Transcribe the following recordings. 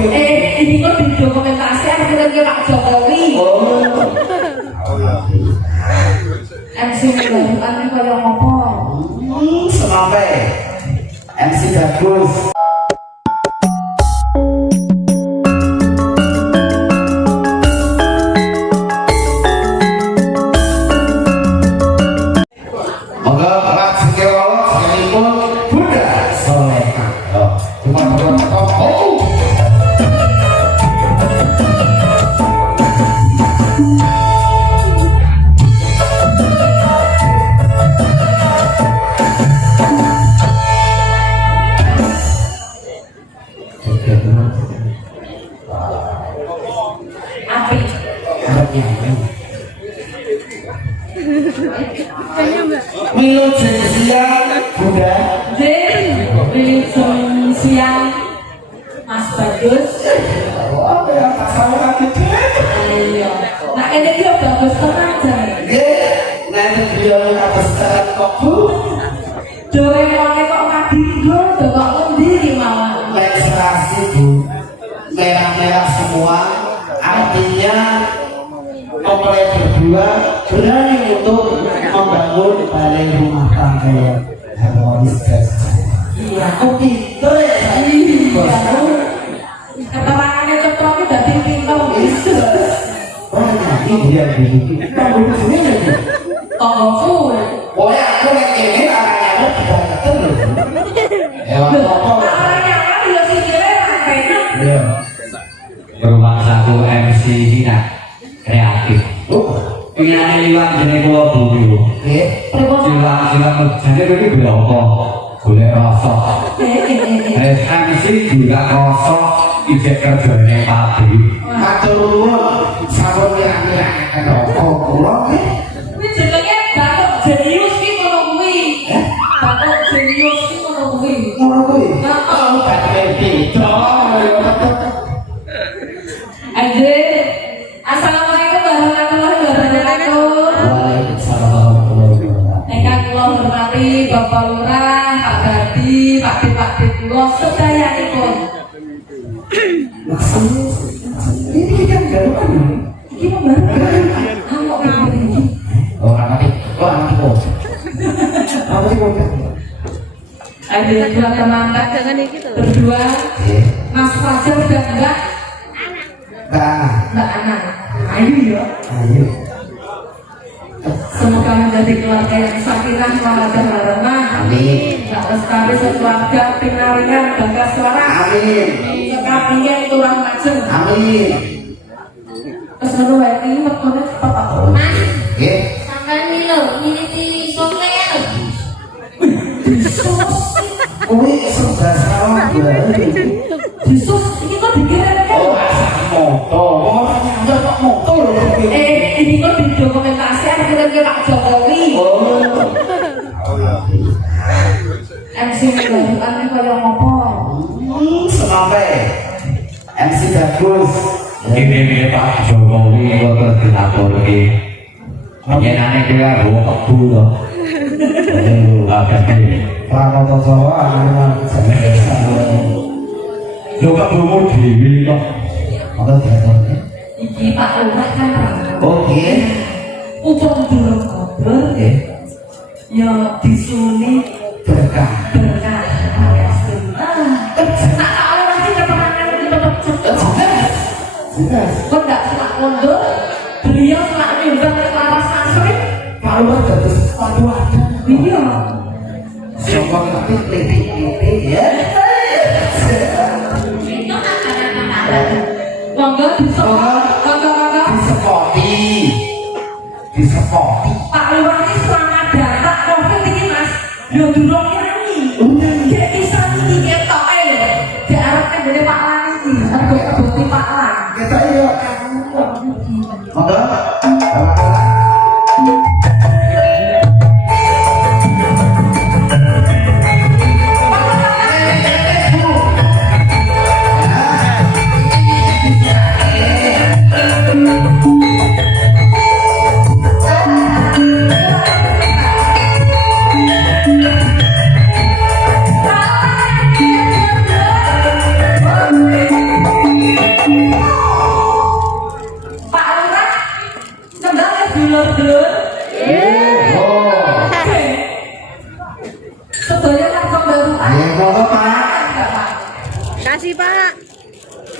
Ini kok didokumentasi akhirnya Pak Jokowi. Oh ya. MC baruan ini kaya ngopo? Semoga MC bagus. Moga Pak Sekewalo sekalipun Bunda Soleka. Cuma Milo siang Bunda. Milo siang Mas Bagus. Oh ya pasangan Ayo. Nah ini dia bagus tenang aja. Nanti beliau atas secara kok Bu. Doemone kok ngadindo, kok ngendi mawon. Legislasi Bu. Merah-merah semua. Artinya komplek berdua berani untuk membangun balai rumah tangga yang harmonis dan Iya. aku pinter ya Keterangannya ceplok itu dari pintu. banyak ini dia begini kamu di sini lagi Tonggoku. pokoknya aku yang ini arahnya mau kebanyakan loh hewan apa Orangnya kan dia sikile rangkainya. iya Rumah satu MC Cina kreatif. Pengen liwat jenis pulau bumi. Silang jadi ini berapa? Boleh rosok. MC juga rosok ijek kerjanya pabrik. matur nuwun sampun mirang-mirang rokok kula nggih Ini jenenge Batok Jenius ki ngono kuwi. Batok Jenius ki ngono kuwi. ngono kuwi oh baterai beda Andre, assalamualaikum warahmatullahi wabarakatuh. Waalaikumsalam warahmatullahi wabarakatuh. Ingkang kula hormati Bapak Lurah, Pak Gadi, Pak Dit kula sedayanipun. Ini kan baru kan? Iki baru amuk iki. Orang mati, orang mati kok. Apa sih kok? Ada dua teman berdua, Mas Fajar dan Mbak Ana. Ayo ya. Ayo. Semoga menjadi keluarga yang sakinah mawaddah warahmah. Amin. Mbak Lestari sekeluarga pinaringan bangga suara. Amin. Sekapingin turang majeng. Amin. Terus menurut saya ini waktunya cepat Pak. Mas, Oke. sampai Milo, militi songkel. Kuwi serba salah banget. Yesus, ini kok dikirim kan? Oh, asal moto. Orangnya udah kok moto loh. Ini kok didokumentasi akhirnya Pak Jokowi. Oh ya. MC baruan ini kaya ngopo? Semoga MC bagus. Ini Pak Jokowi kalau dilaporkan. Yenane kira bawa kebu loh. Pramoto Jawa memang Lo kebumu dewi kok. apa diaturnya? Iki Pak Lurah kan Oke. Upung durung kober ya disuni Berkah. berkah. Tak tahu lagi keterangan itu tetap cukup. Jelas. Kok enggak selak mundur? Beliau selak nyumbang ke laras santri. Kalau ada sesuatu ada. Iya. Siapa tapi lebih ya? Monggo bisa. Monggo. Di sepoti. Pak Lurah ini serangan datak COVID ini Mas. Yo durung nyanyi. Dia bisa nyanyi ketok lho. Diarepkan dari Pak Lan iki. Mergo kebuti Pak Lan. Kita iya. Monggo.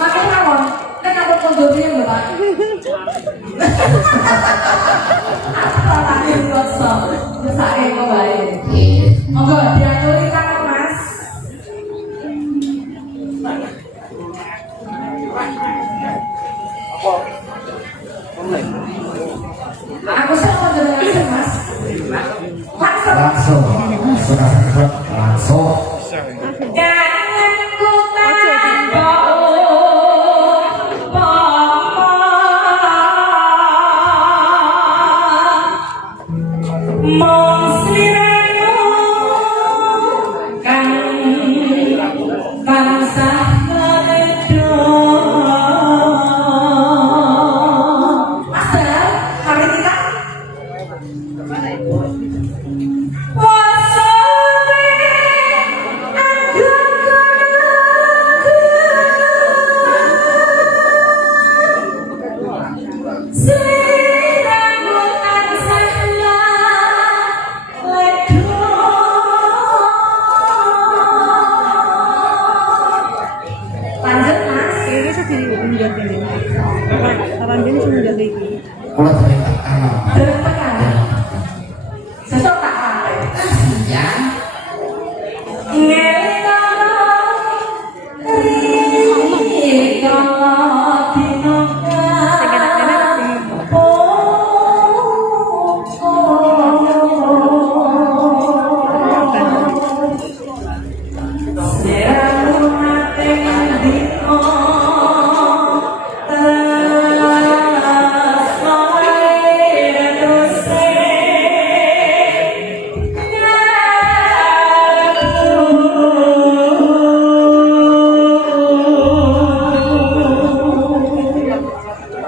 Makan rawon, kan aku kondornya lho Pak. Apa lagi gosok, besake kok bae. Nggih. Monggo diaturi Kang Mas. Aku sama dengan Mas. Langsung. Langsung. Langsung. Jangan ku lanjut Mas. Ini sudah diunggah ini. Kapan dia sudah unggah lagi? Kula cerita ana. Dereng tekan. Sesuk tak sampai. Ya.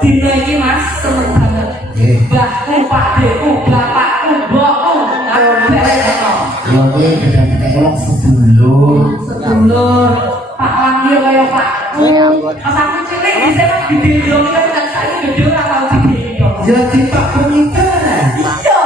Dina iki Mas seneng banget. Nggih. Mbahku, pakdeku, bapakku, mbokku, kabeh ono. Yo kuwi beda-beda kula sedulur. Sedulur, Pak Wangyo kaya Pakku. Pas aku cilik dhisik nang digendong kan tak saiki gede ora tau digendong. Ya di Pak Punika. Iya.